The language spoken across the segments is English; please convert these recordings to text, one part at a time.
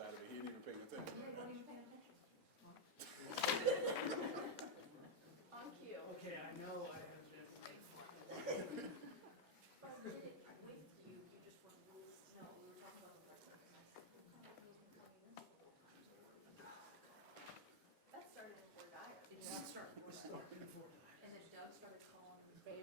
out of it. He didn't even pay attention. Yeah, don't even pay attention. On cue. Okay, I know I have been. But I did it with you, you just weren't rules. No, we were talking about the breakfast. That started before Dyer. It started before. And then Doug started calling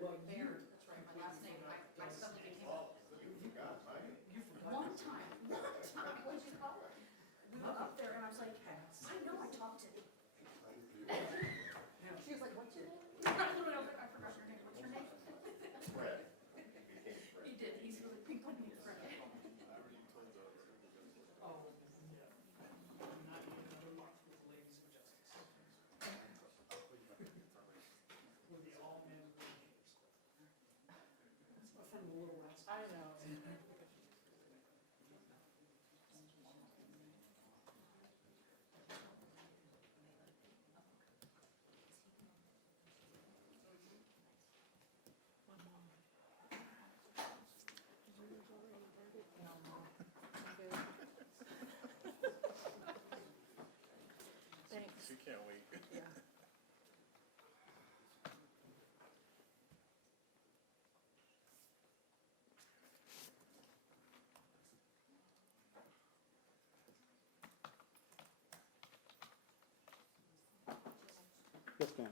Well, Baird, that's right, my last name, I suddenly became. You forgot. One time, what'd you call it? We were up there and I was like, I know I talked to him. She was like, what's your name? I was like, I forgot your name, what's your name? Fred. He did, he's really big on me, Fred. Oh, yeah. Not even another month with the ladies of justice. With the all men rangers. From the Little Rascals. I know. Thanks. She can't wait. Yeah. Yes, ma'am.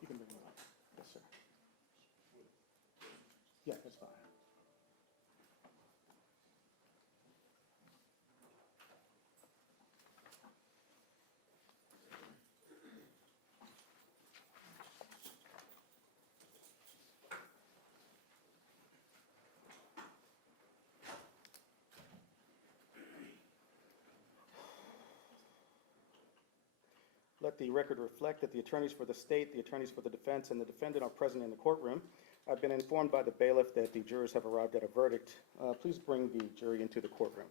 You can bring them up. Yes, sir. Yeah, that's fine. Let the record reflect that the attorneys for the state, the attorneys for the defense, and the defendant are present in the courtroom. I've been informed by the bailiff that the jurors have arrived at a verdict. Please bring the jury into the courtroom.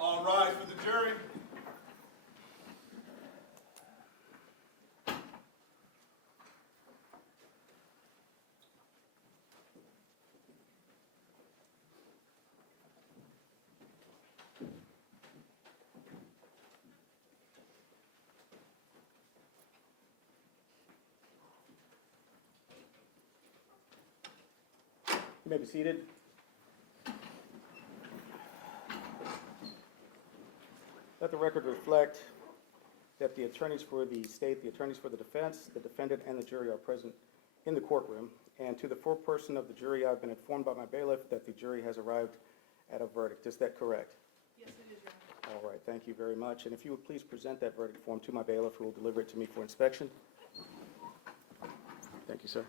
All rise for the jury. You may be seated. Let the record reflect that the attorneys for the state, the attorneys for the defense, the defendant, and the jury are present in the courtroom. And to the foreperson of the jury, I've been informed by my bailiff that the jury has arrived at a verdict. Is that correct? Yes, it is, Your Honor. All right, thank you very much. And if you would please present that verdict form to my bailiff, who will deliver it to me for inspection. Thank you, sir.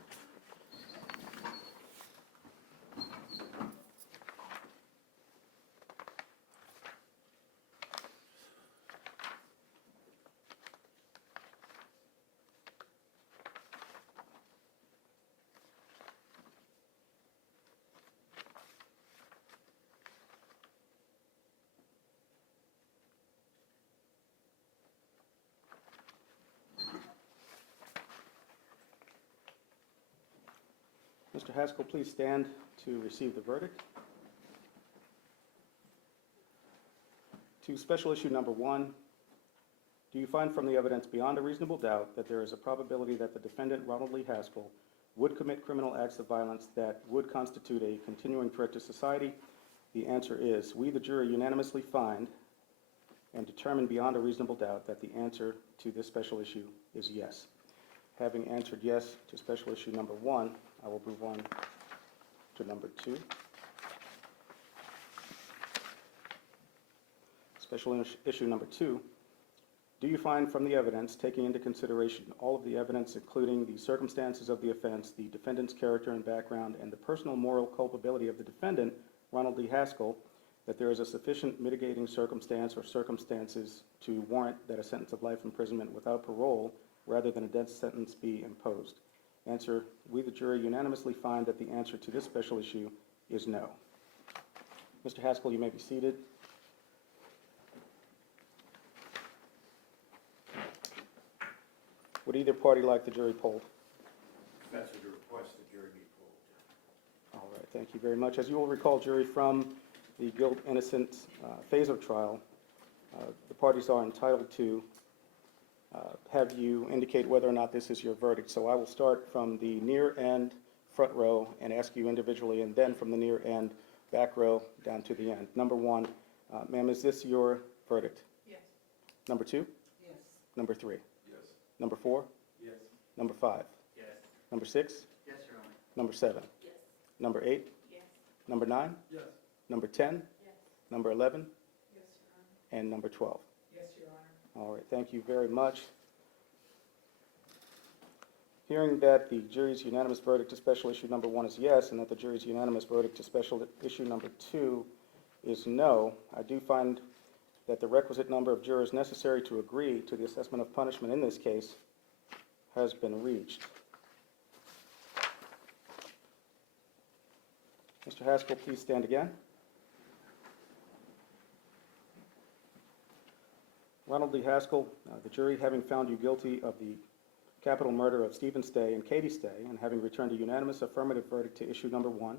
Mr. Haskell, please stand to receive the verdict. To special issue number 1, do you find from the evidence beyond a reasonable doubt that there is a probability that the defendant, Ronald Lee Haskell, would commit criminal acts of violence that would constitute a continuing threat to society? The answer is, we, the jury, unanimously find and determine beyond a reasonable doubt that the answer to this special issue is yes. Having answered yes to special issue number 1, I will move on to number 2. Special issue number 2, do you find from the evidence, taking into consideration all of the evidence, including the circumstances of the offense, the defendant's character and background, and the personal moral culpability of the defendant, Ronald Lee Haskell, that there is a sufficient mitigating circumstance or circumstances to warrant that a sentence of life imprisonment without parole rather than a death sentence be imposed? Answer, we, the jury, unanimously find that the answer to this special issue is no. Mr. Haskell, you may be seated. Would either party like the jury polled? That's the request, the jury be polled. All right, thank you very much. As you will recall, jury, from the guilt-innocent phase of trial, the parties are entitled to have you indicate whether or not this is your verdict. So I will start from the near end front row and ask you individually, and then from the near end back row down to the end. Number 1, ma'am, is this your verdict? Yes. Number 2? Yes. Number 3? Yes. Number 4? Yes. Number 5? Yes. Number 6? Yes, Your Honor. Number 7? Yes. Number 8? Yes. Number 9? Yes. Number 10? Yes. Number 11? Yes, Your Honor. And number 12. Yes, Your Honor. All right, thank you very much. Hearing that the jury's unanimous verdict to special issue number 1 is yes, and that the jury's unanimous verdict to special issue number 2 is no, I do find that the requisite number of jurors necessary to agree to the assessment of punishment in this case has been reached. Mr. Haskell, please stand again. Ronald Lee Haskell, the jury, having found you guilty of the capital murder of Stephen Stay and Katie Stay, and having returned a unanimous affirmative verdict to issue number 1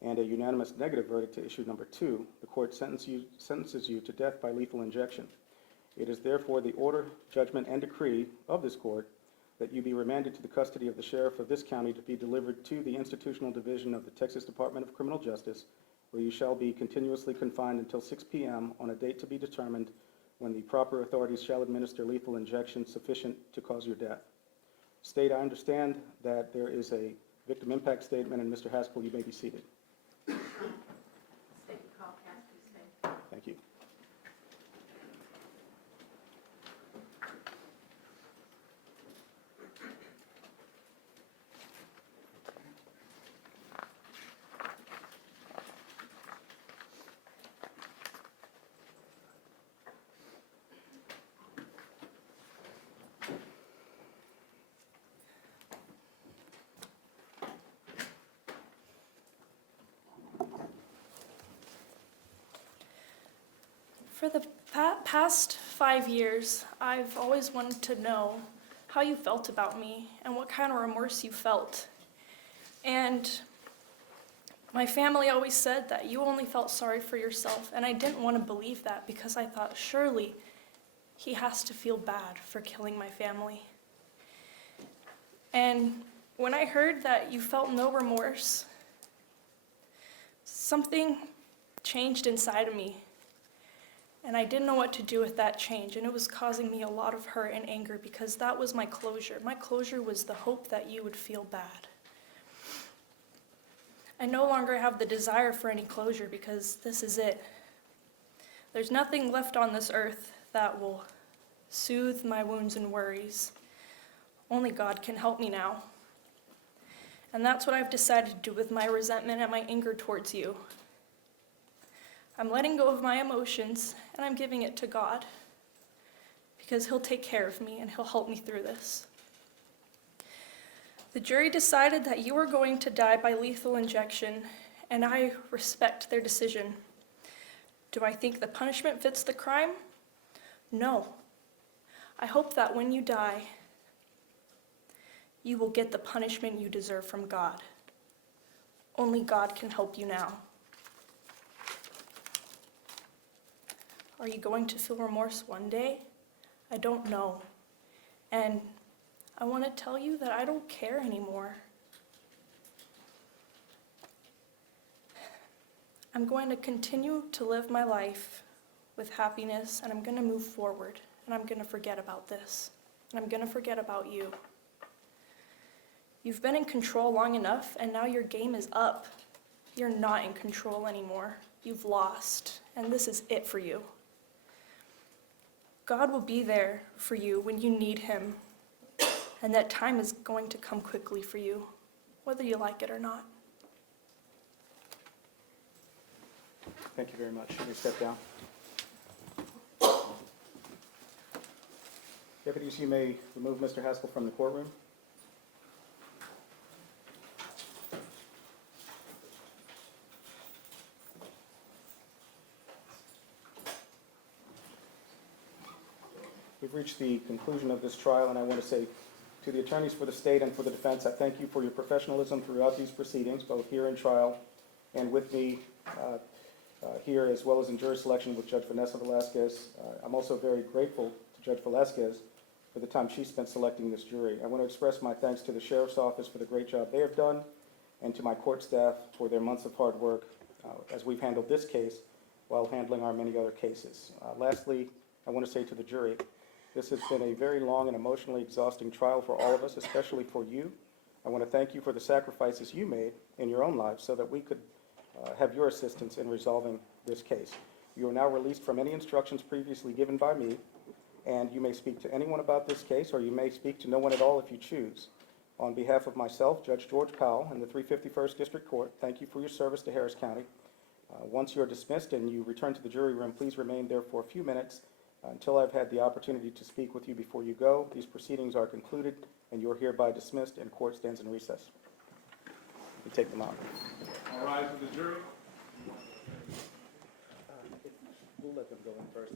and a unanimous negative verdict to issue number 2, the court sentences you to death by lethal injection. It is therefore the order, judgment, and decree of this court that you be remanded to the custody of the sheriff of this county to be delivered to the institutional division of the Texas Department of Criminal Justice, where you shall be continuously confined until 6 p.m. on a date to be determined, when the proper authorities shall administer lethal injection sufficient to cause your death. State, I understand that there is a victim impact statement, and Mr. Haskell, you may be seated. State call, Cassidy, state. Thank you. For the past 5 years, I've always wanted to know how you felt about me and what kind of remorse you felt. And my family always said that you only felt sorry for yourself, and I didn't want to believe that because I thought, surely he has to feel bad for killing my family. And when I heard that you felt no remorse, something changed inside of me. And I didn't know what to do with that change, and it was causing me a lot of hurt and anger because that was my closure. My closure was the hope that you would feel bad. I no longer have the desire for any closure because this is it. There's nothing left on this earth that will soothe my wounds and worries. Only God can help me now. And that's what I've decided to do with my resentment and my anger towards you. I'm letting go of my emotions, and I'm giving it to God, because He'll take care of me and He'll help me through this. The jury decided that you were going to die by lethal injection, and I respect their decision. Do I think the punishment fits the crime? No. I hope that when you die, you will get the punishment you deserve from God. Only God can help you now. Are you going to feel remorse one day? I don't know. And I want to tell you that I don't care anymore. I'm going to continue to live my life with happiness, and I'm going to move forward, and I'm going to forget about this, and I'm going to forget about you. You've been in control long enough, and now your game is up. You're not in control anymore. You've lost, and this is it for you. God will be there for you when you need him, and that time is going to come quickly for you, whether you like it or not. Thank you very much. You may step down. Deputies, you may remove Mr. Haskell from the courtroom. We've reached the conclusion of this trial, and I want to say to the attorneys for the state and for the defense, I thank you for your professionalism throughout these proceedings, both here in trial and with me here, as well as in jury selection with Judge Vanessa Velasquez. I'm also very grateful to Judge Velasquez for the time she spent selecting this jury. I want to express my thanks to the Sheriff's Office for the great job they have done, and to my court staff for their months of hard work as we've handled this case while handling our many other cases. Lastly, I want to say to the jury, this has been a very long and emotionally exhausting trial for all of us, especially for you. I want to thank you for the sacrifices you made in your own lives so that we could have your assistance in resolving this case. You are now released from any instructions previously given by me, and you may speak to anyone about this case, or you may speak to no one at all if you choose. On behalf of myself, Judge George Powell, and the 351st District Court, thank you for your service to Harris County. Once you're dismissed and you return to the jury room, please remain there for a few minutes until I've had the opportunity to speak with you before you go. These proceedings are concluded, and you're hereby dismissed, and court stands in recess. You take them out. All rise for the jury. We'll let them go in first.